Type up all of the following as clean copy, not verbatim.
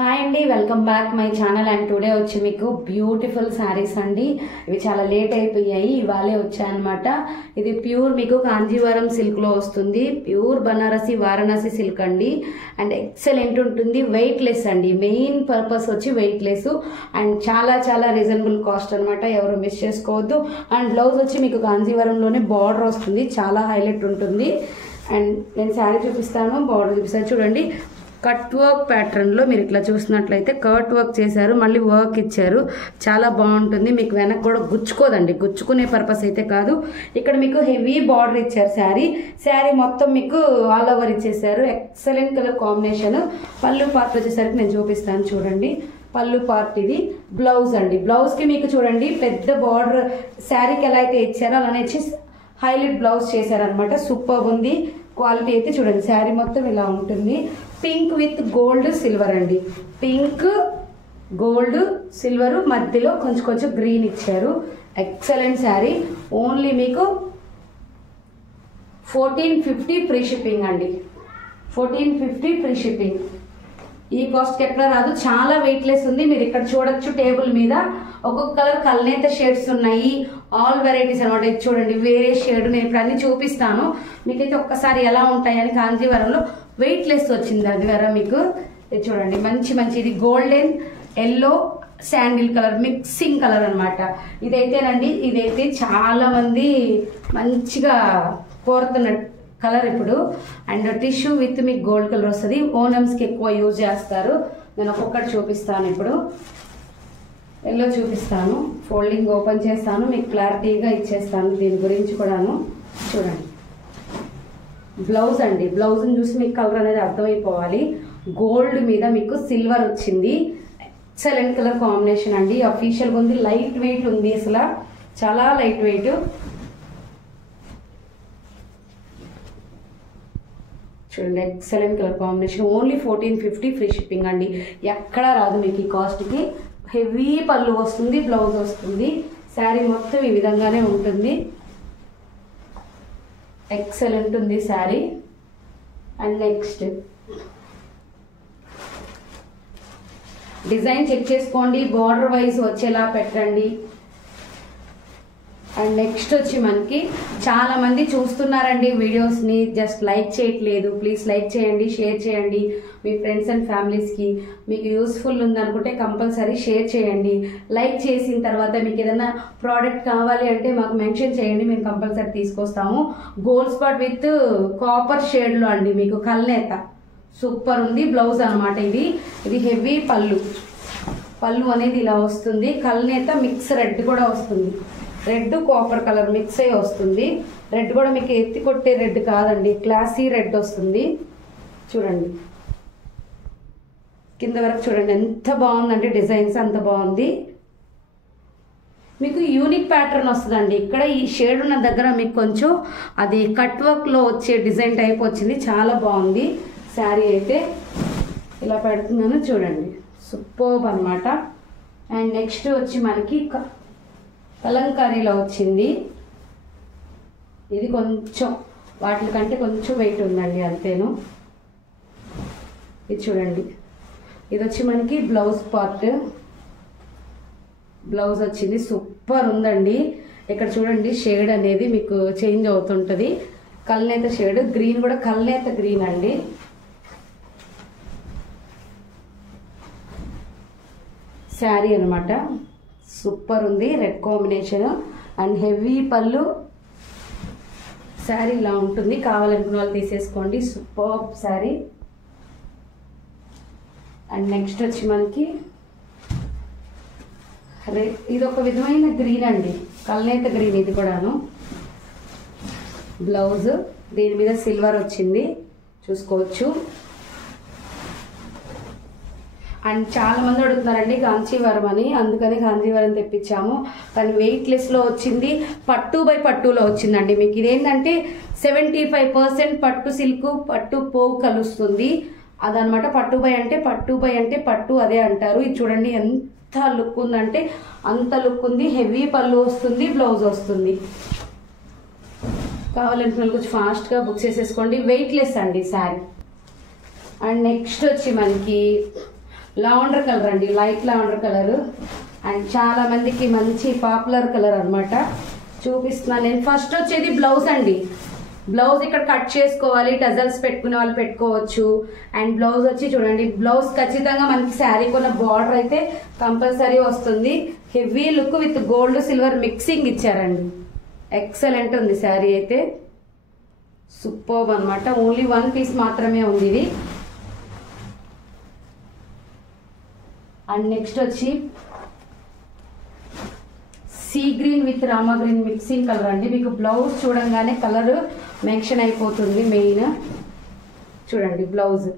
Hi అండి, welcome back my channel. And today వచ్చి మీకు బ్యూటిఫుల్ శారీస్ అండి. ఇవి చాలా లేట్ అయిపోయాయి, ఇవాళే వచ్చాయన్నమాట. ఇది ప్యూర్ మీకు కాంజీవరం సిల్క్లో వస్తుంది. ప్యూర్ బనారసి వారణాసి సిల్క్ అండి. అండ్ ఎక్సలెంట్ ఉంటుంది, వెయిట్ లెస్ అండి. మెయిన్ పర్పస్ వచ్చి వెయిట్ లెస్ అండ్ చాలా చాలా రీజనబుల్ కాస్ట్ అనమాట. ఎవరు మిస్ చేసుకోవద్దు. అండ్ బ్లౌజ్ వచ్చి మీకు కాంజీవరంలోనే బార్డర్ వస్తుంది, చాలా హైలైట్ ఉంటుంది. అండ్ నేను శారీ చూపిస్తాను, బార్డర్ చూపిస్తాను. చూడండి, కట్ వర్క్ ప్యాటర్న్లో మీరు ఇట్లా చూసినట్లయితే కట్ వర్క్ చేశారు, మళ్ళీ వర్క్ ఇచ్చారు. చాలా బాగుంటుంది. మీకు వెనక్కి కూడా గుచ్చుకోదండి, గుచ్చుకునే పర్పస్ అయితే కాదు. ఇక్కడ మీకు హెవీ బార్డర్ ఇచ్చారు. శారీ మొత్తం మీకు ఆల్ ఓవర్ ఇచ్చేసారు. Excellent colour combination. పళ్ళు పార్ట్ వచ్చేసరికి నేను చూపిస్తాను. చూడండి, పళ్ళు పార్ట్ ఇది. బ్లౌజ్ అండి, బ్లౌజ్కి మీకు చూడండి పెద్ద బార్డర్ శారీకి ఎలా అయితే ఇచ్చారో అలానే ఇచ్చి హైలైట్ బ్లౌజ్ చేశారనమాట. సూపర్ ఉంది. క్వాలిటీ అయితే చూడండి, శారీ మొత్తం ఇలా ఉంటుంది. పింక్ విత్ గోల్డ్ సిల్వర్ అండి. పింక్ గోల్డ్ సిల్వర్ మధ్యలో కొంచెం కొంచెం గ్రీన్ ఇచ్చారు. ఎక్సలెంట్ శారీ. ఓన్లీ మీకు 1450 ఫ్రీ షిప్పింగ్ అండి. 1450 ఫ్రీ షిప్పింగ్. ఈ కాస్ట్కి ఎక్కడ రాదు. చాలా వెయిట్లెస్ ఉంది. మీరు ఇక్కడ చూడొచ్చు టేబుల్ మీద ఒక్కొక్క కలర్ కల్నేత షేడ్స్ ఉన్నాయి. ఆల్ వెరైటీస్ అనమాట. ఇది చూడండి, వేరే షేడ్. నేను ఇప్పుడు అన్ని చూపిస్తాను మీకైతే ఒక్కసారి ఎలా ఉంటాయని. కాంజీవరంలో వెయిట్లెస్ వచ్చింది అది వేరే మీకు. ఇది చూడండి, మంచి మంచి. ఇది golden yellow sandal colour mixing colour అనమాట. ఇదైతేనండి, ఇదైతే చాలా మంది మంచిగా కోరుతున్న కలర్ ఇప్పుడు. అండ్ టిష్యూ విత్ మీకు గోల్డ్ కలర్ వస్తుంది. ఓనమ్స్కి ఎక్కువ యూజ్ చేస్తారు. నేను ఒక్కొక్కటి చూపిస్తాను. ఇప్పుడు ఎల్లో చూపిస్తాను. ఫోల్డింగ్ ఓపెన్ చేస్తాను, మీకు క్లారిటీగా ఇచ్చేస్తాను దీని గురించి కూడాను. చూడండి, బ్లౌజ్ అండి. బ్లౌజ్ని చూసి మీకు కలర్ అనేది అర్థమైపోవాలి. గోల్డ్ మీద మీకు సిల్వర్ వచ్చింది. ఎక్సలెంట్ కలర్ కాంబినేషన్ అండి. అఫీషియల్గా ఉంది, లైట్ వెయిట్ ఉంది. అసలు చాలా లైట్ వెయిట్. చూడండి, excellent colour combination. Only 1450 free shipping అండి. ఎక్కడా రాదు మీకు ఈ కాస్ట్కి. హెవీ పళ్ళు వస్తుంది, బ్లౌజ్ వస్తుంది. శారీ మొత్తం ఈ విధంగానే ఉంటుంది. ఎక్సలెంట్ ఉంది sari. And next design check చేసుకోండి, బార్డర్ వైజ్ వచ్చేలా పెట్టండి. అండ్ నెక్స్ట్ వచ్చి మనకి చాలా మంది చూస్తున్నారండి వీడియోస్ని, జస్ట్ లైక్ చేయట్లేదు. ప్లీజ్ లైక్ చేయండి, షేర్ చేయండి మీ ఫ్రెండ్స్ అండ్ ఫ్యామిలీస్కి. మీకు యూస్ఫుల్ ఉందనుకుంటే కంపల్సరీ షేర్ చేయండి. లైక్ చేసిన తర్వాత మీకు ఏదైనా ప్రోడక్ట్ కావాలి అంటే మాకు మెన్షన్ చేయండి, మేము కంపల్సరీ తీసుకొస్తాము. గోల్డ్ స్పాట్ విత్ కాపర్ షేడ్లో అండి, మీకు కల్నేత సూపర్ ఉంది. బ్లౌజ్ అనమాట ఇది. ఇది హెవీ పళ్ళు. పళ్ళు అనేది ఇలా వస్తుంది. కల్నేత మిక్స్ రెడ్ కూడా వస్తుంది. రెడ్ కాపర్ కలర్ మిక్స్ అయ్యి వస్తుంది. రెడ్ కూడా మీకు ఎత్తి కొట్టే రెడ్ కాదండి, క్లాసీ రెడ్ వస్తుంది. చూడండి, కింద వరకు చూడండి ఎంత బాగుందంటే డిజైన్స్ అంత బాగుంది. మీకు యూనిక్ ప్యాటర్న్ వస్తుందండి. ఇక్కడ ఈ షేడ్ ఉన్న దగ్గర మీకు కొంచెం అది కట్ వర్క్లో వచ్చే డిజైన్ టైప్ వచ్చింది. చాలా బాగుంది శారీ అయితే. ఇలా పెడుతున్నాను చూడండి, సూపర్బ్ అనమాట. అండ్ నెక్స్ట్ వచ్చి మనకి కలంకారీలో వచ్చింది. ఇది కొంచెం వాటికంటే కొంచెం వెయిట్ ఉందండి, అంతేను. ఇది చూడండి, ఇది వచ్చి మనకి బ్లౌజ్ పార్ట్. బ్లౌజ్ వచ్చింది, సూపర్ ఉందండి. ఇక్కడ చూడండి షేడ్ అనేది మీకు చేంజ్ అవుతుంటుంది. కల్నేత షేడ్, గ్రీన్ కూడా కల్నేత గ్రీన్ అండి. శారీ అనమాట, సూపర్ ఉంది. రెడ్ కాంబినేషన్ అండ్ హెవీ పళ్ళు. శారీ ఇలా ఉంటుంది. కావాలనుకున్న వాళ్ళు తీసేసుకోండి. సూపర్ శారీ. అండ్ నెక్స్ట్ వచ్చి మనకి ఇది ఒక విధమైన గ్రీన్ అండి, కల్నేత గ్రీన్. ఇది కూడాను బ్లౌజ్. దీని మీద సిల్వర్ వచ్చింది, చూసుకోవచ్చు. అండ్ చాలా మంది అడుగుతున్నారండి కాంచీవరం అని, అందుకని కాంచీవరం తెప్పించాము. కానీ వెయిట్లెస్లో వచ్చింది. పట్టు బై పట్టులో వచ్చిందండి. మీకు ఇదేంటంటే 75% పట్టు సిల్క్, పట్టు పోగు కలుస్తుంది అదనమాట. పట్టు బై అంటే పట్టు అదే అంటారు. ఇది చూడండి ఎంత లుక్ ఉందంటే అంత లుక్ ఉంది. హెవీ పళ్ళు వస్తుంది, బ్లౌజ్ వస్తుంది. కావాలంటే కొంచెం ఫాస్ట్గా బుక్ చేసేసుకోండి. వెయిట్లెస్ అండి శారీ. అండ్ నెక్స్ట్ వచ్చి మనకి లావెండర్ కలర్ అండి, లైట్ లావెండర్ కలర్. అండ్ చాలా మందికి మంచి పాపులర్ కలర్ అనమాట. చూపిస్తున్నాను నేను. ఫస్ట్ వచ్చేది బ్లౌజ్ అండి. బ్లౌజ్ ఇక్కడ కట్ చేసుకోవాలి, టజల్స్ పెట్టుకునే వాళ్ళు పెట్టుకోవచ్చు. అండ్ బ్లౌజ్ వచ్చి చూడండి, బ్లౌజ్ ఖచ్చితంగా మనకి శారీ కొన్న బార్డర్ అయితే కంపల్సరీ వస్తుంది. Heavy look with gold silver mixing ఇచ్చారండి. ఎక్సలెంట్ ఉంది శారీ అయితే, సూపర్బ్ అనమాట. ఓన్లీ 1 పీస్ మాత్రమే ఉంది ఇది. అండ్ నెక్స్ట్ వచ్చి sea green with Rama green mixing colour అండి. మీకు బ్లౌజ్ చూడంగానే కలర్ మెన్షన్ అయిపోతుంది. మెయిన్ చూడండి బ్లౌజ్.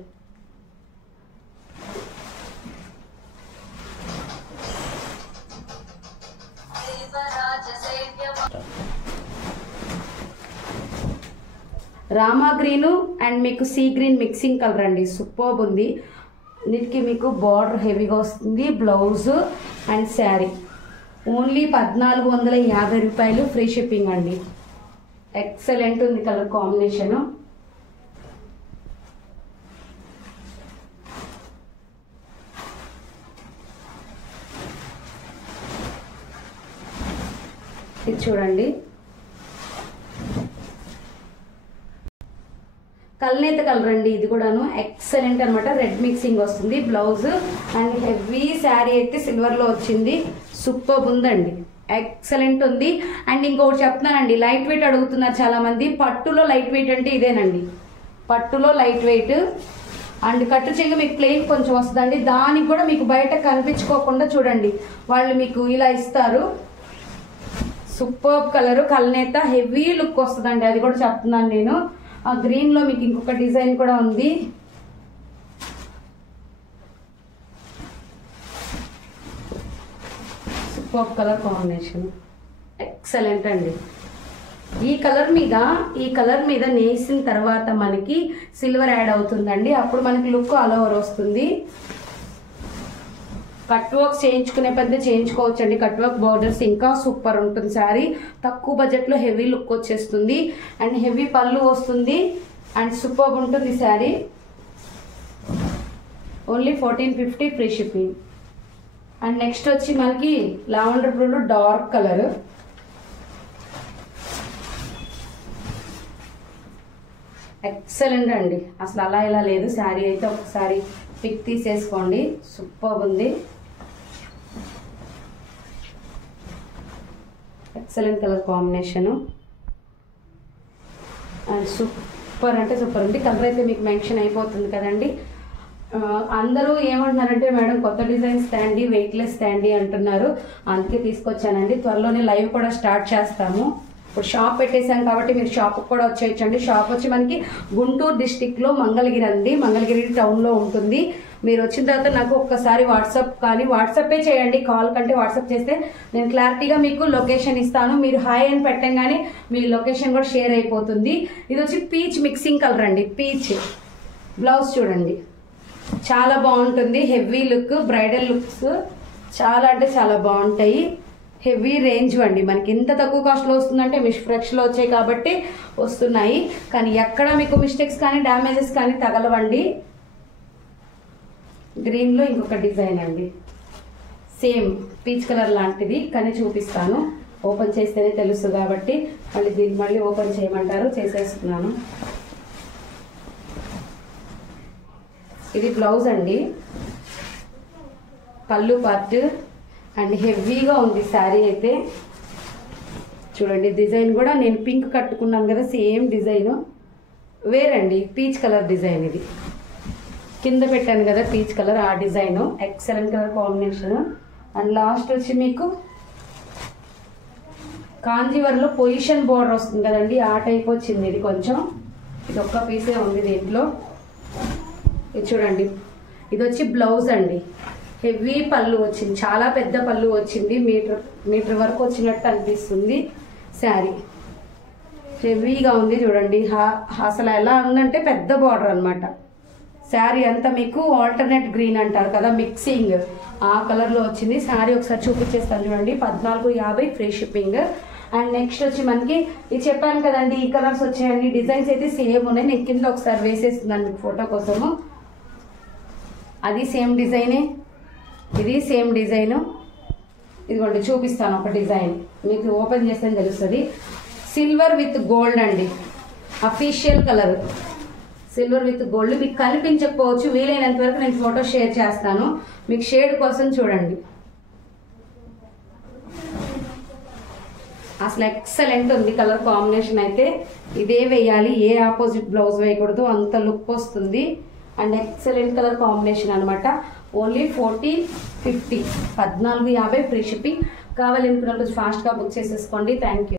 రామా గ్రీను అండ్ మీకు సీ గ్రీన్ మిక్సింగ్ కలర్ అండి, సూపర్బ్ ఉంది. దీనికి మీకు బార్డర్ హెవీగా వస్తుంది. బ్లౌజ్ అండ్ శారీ ఓన్లీ 1450 రూపాయలు, ఫ్రీ షిప్పింగ్ అండి. ఎక్సలెంట్ ఉంది కలర్ కాంబినేషన్. ఇది చూడండి కల్నేత కలర్ అండి, ఇది కూడాను ఎక్సలెంట్ అనమాట. రెడ్ మిక్సింగ్ వస్తుంది బ్లౌజ్. అండ్ హెవీ శారీ అయితే సిల్వర్ లో వచ్చింది, సూపర్ ఉందండి, ఎక్సలెంట్ ఉంది. అండ్ ఇంకొకటి చెప్తున్నానండి, లైట్ వెయిట్ అడుగుతున్నారు చాలా మంది. పట్టులో లైట్ వెయిట్ అంటే ఇదేనండి, పట్టులో లైట్ వెయిట్. అండ్ కట్టు చెంగు మీకు ప్లెయిన్ కొంచెం వస్తుందండి. దానికి కూడా మీకు బయట కనిపించుకోకుండా చూడండి వాళ్ళు మీకు ఇలా ఇస్తారు. సూపర్ కలర్, కల్నేత, హెవీ లుక్ వస్తుందండి. అది కూడా చెప్తున్నాను నేను. ఆ గ్రీన్ లో మీకు ఇంకొక డిజైన్ కూడా ఉంది. సూపర్ కలర్ కాంబినేషన్, ఎక్సలెంట్ అండి. ఈ కలర్ మీద నేసిన తర్వాత మనకి సిల్వర్ యాడ్ అవుతుందండి. అప్పుడు మనకి లుక్ ఆల్ ఓవర్ వస్తుంది. కట్ వర్క్స్ చేయించుకునే పద్ధతి చేయించుకోవచ్చు అండి. కట్ వర్క్ బోర్డర్స్ ఇంకా సూపర్ ఉంటుంది శారీ. తక్కువ బడ్జెట్లో హెవీ లుక్ వచ్చేస్తుంది. అండ్ హెవీ పళ్ళు వస్తుంది. అండ్ సూపర్ ఉంటుంది sari. Only 1450, free shipping. And next వచ్చి మనకి లావెండర్ బ్లూలో డార్క్ కలర్. ఎక్సలెంట్ అండి, అసలు అలా ఇలా లేదు శారీ అయితే. ఒకసారి పిక్ తీసేసుకోండి, సూపర్ ఉంది. Excellent colour combination. And super అంటే సూపర్ ఉంది. కలర్ అయితే మీకు మెన్షన్ అయిపోతుంది కదండి. అందరూ ఏమంటున్నారంటే మేడం కొత్త డిజైన్స్ తేండి, వెయిట్లెస్ తేండి అంటున్నారు. అందుకే తీసుకొచ్చానండి. త్వరలోనే లైవ్ కూడా స్టార్ట్ చేస్తాము. ఇప్పుడు షాప్ పెట్టేశాం కాబట్టి మీరు షాప్కి కూడా వచ్చేయచ్చండి. షాప్ వచ్చి మనకి గుంటూరు డిస్టిక్లో మంగళగిరి అండి, మంగళగిరి టౌన్లో ఉంటుంది. మీరు వచ్చిన తర్వాత నాకు ఒక్కసారి వాట్సాపే చేయండి. కాల్ కంటే వాట్సాప్ చేస్తే నేను క్లారిటీగా మీకు లొకేషన్ ఇస్తాను. మీరు హాయ్ అని పెట్టంగానే మీ లొకేషన్ కూడా షేర్ అయిపోతుంది. ఇది వచ్చి పీచ్ మిక్సింగ్ కలర్ అండి, పీచ్. బ్లౌజ్ చూడండి చాలా బాగుంటుంది. హెవీ లుక్, బ్రైడల్ లుక్స్ చాలా అంటే చాలా బాగుంటాయి. హెవీ రేంజ్ అండి. మనకి ఇంత తక్కువ కాస్ట్లో వస్తుందంటే ఫ్రెష్లో వచ్చాయి కాబట్టి వస్తున్నాయి. కానీ ఎక్కడ మీకు మిస్టేక్స్ కానీ డ్యామేజెస్ కానీ తగలవండి. గ్రీన్లో ఇంకొక డిజైన్ అండి, సేమ్ పీచ్ కలర్ లాంటిది కానీ చూపిస్తాను. ఓపెన్ చేస్తేనే తెలుసు కాబట్టి దీన్ని మళ్ళీ ఓపెన్ చేయమంటారు, చేసేస్తున్నాను. ఇది బ్లౌజ్ అండి, పళ్ళు పార్ట్. అండ్ హెవీగా ఉంది శారీ అయితే. చూడండి డిజైన్ కూడా నేను పింక్ కట్టుకున్నాను కదా, సేమ్ డిజైన్ వేరండి. పీచ్ కలర్ డిజైన్ ఇది, కింద పెట్టాను కదా పీచ్ కలర్, ఆ design. Excellent colour combination. And last వచ్చి మీకు కాంజీవరంలో పొజిషన్ బోర్డర్ వస్తుంది కదండి, ఆ టైప్ వచ్చింది ఇది. కొంచెం ఇది ఒక్క పీసే ఉంది దీంట్లో. ఇది చూడండి, ఇది వచ్చి బ్లౌజ్ అండి. హెవీ పళ్ళు వచ్చింది, చాలా పెద్ద పళ్ళు వచ్చింది. మీటర్ వరకు వచ్చినట్టు అనిపిస్తుంది శారీ. హెవీగా ఉంది చూడండి. అసలు ఎలా ఉందంటే పెద్ద బార్డర్ అనమాట. శారీ అంతా మీకు ఆల్టర్నేట్ గ్రీన్ అంటారు కదా, మిక్సింగ్ ఆ కలర్లో వచ్చింది. శారీ ఒకసారి చూపించేస్తాను చూడండి. 1450, ఫ్రీ షిప్పింగ్. అండ్ నెక్స్ట్ వచ్చి మనకి ఇది చెప్పాను కదండి, ఈ కలర్స్ వచ్చాయండి. డిజైన్స్ అయితే సేమ్ ఉన్నాయి. నేను కింద ఒకసారి వేసేస్తున్నాను మీకు ఫోటో కోసము. అది సేమ్ డిజైనే, ఇది సేమ్ డిజైను. ఇదిగోండి చూపిస్తాను ఒక డిజైన్, మీకు ఓపెన్ చేస్తే తెలుస్తుంది. సిల్వర్ విత్ గోల్డ్ అండి, official colour silver with gold. మీకు కనిపించకపోవచ్చు, వీలైనంత వరకు నేను ఫోటో షేర్ చేస్తాను మీకు షేడ్ కోసం. చూడండి అసలు ఎక్సలెంట్ ఉంది కలర్ కాంబినేషన్ అయితే. ఇదే వేయాలి, ఏ ఆపోజిట్ బ్లౌజ్ వేయకూడదు, అంత లుక్ వస్తుంది. అండ్ ఎక్సలెంట్ కలర్ కాంబినేషన్ అనమాట. Only 1450, 1450 free shipping. కావాలనుకున్నప్పుడు ఫాస్ట్గా బుక్ చేసేసుకోండి. Thank you.